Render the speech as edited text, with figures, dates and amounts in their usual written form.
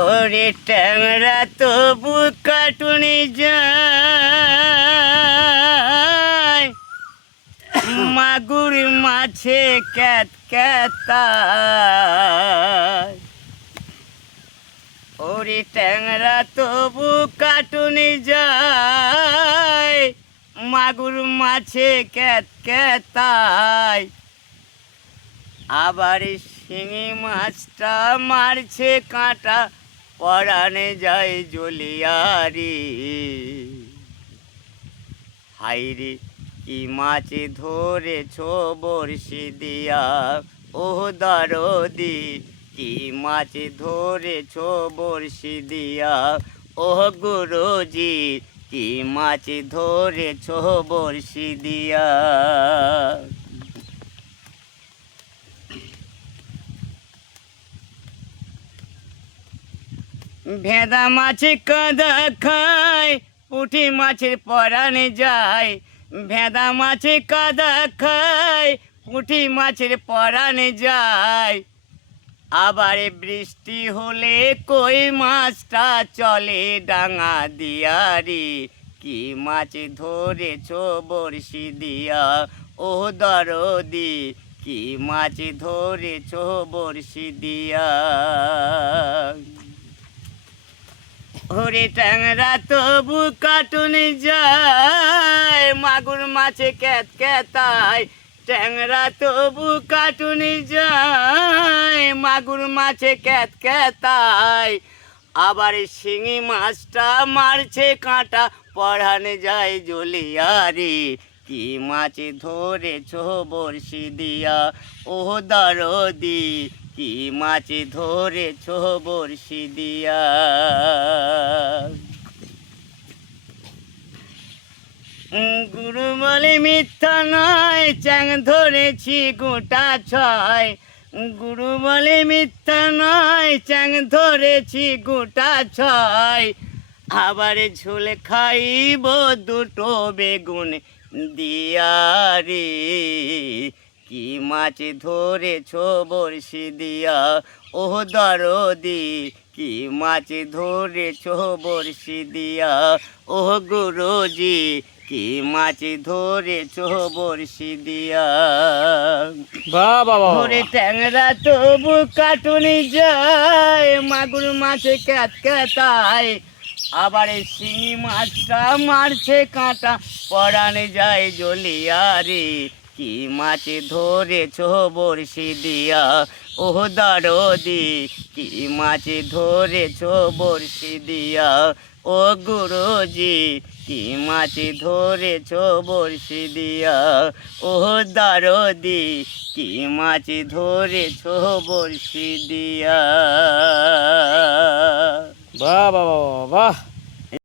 ওরে ট্যাংরা তবু কাটুনি যায়, মাগুর মাছে ক্যাত ক্যাতায়। ওরে ট্যাংরা তবু কাটুনি যায়, মাগুর মাছে ক্যাত ক্যাতায়। আবার শিঙি মাছটা মারছে কাঁটা, পরাণে যায় জ্বলিয়ারি। হাইরে কি মাছ ধরেছ বড়শি দিয়া, ও দরদি কি মাছ ধরেছ বড়শি দিয়া, ও গুরুজি কি মাছ ধরেছ বড়শি দিয়া। ভেদা মাছ কাঁদা খায়, পুঁটি মাছের পরাণে যায়। ভেদা মাছ কাঁদা খায়, পুঁটি মাছের পরাণে যায়। আবার বৃষ্টি হলে কই মাছটা চলে ডাঙা দিয়ারি। কি মাছ ধরেছ বড়শি দিয়া, ও দরদি কি মাছ ধরেছ বড়শি দিয়া। ওরে ট্যাংরা তবু কাটুনি যায়, মাগুর মাছে ক্যাত ক্যাতায়। ট্যাংরা তবু কাটুনি যায়, মাগুর মাছে ক্যাত ক্যাতায়। আবার শিঙি মাছটা মারছে কাঁটা, পরাণে যায় জ্বলিয়ারি। কি মাছ ধরেছ বড়শি দিয়া, ও দরদি কি মাছ ধরেছ বড়শি দিয়া। গুরু বলে মিথ্যা নয়, চ্যাং ধরেছি গোটা ছয়। গুরু বলে মিথ্যা নয়, চ্যাং ধরেছি গোটা ছয়। আবার ঝোল খাইব দুটো বেগুন দিয়ারে। কি মাছ ধরেছ বড়শি দিয়া, ও দরদি কি মাছ ধরেছ বড়শি দিয়া, ও গুরুজি কি মাছ ধরেছ বড়শি দিয়া। ওরে ট্যাংরা তবু কাটুনি যায়, মাগুর মাছে ক্যাত ক্যাতায়। আবার শিঙি মাছটা মারছে কাঁটা, পরাণে যায় জ্বলিয়ারি। কি মাছ ধরেছ বড়শি দিয়া, ও দরদি কি মাছ ধরেছ বড়শি দিয়া, ও গুরুজি কি মাছ ধরেছ বড়শি দিয়া, ও দরদি কি মাছ ধরেছ বড়শি দিয়া। বাহ বাহ বাহ বাহ।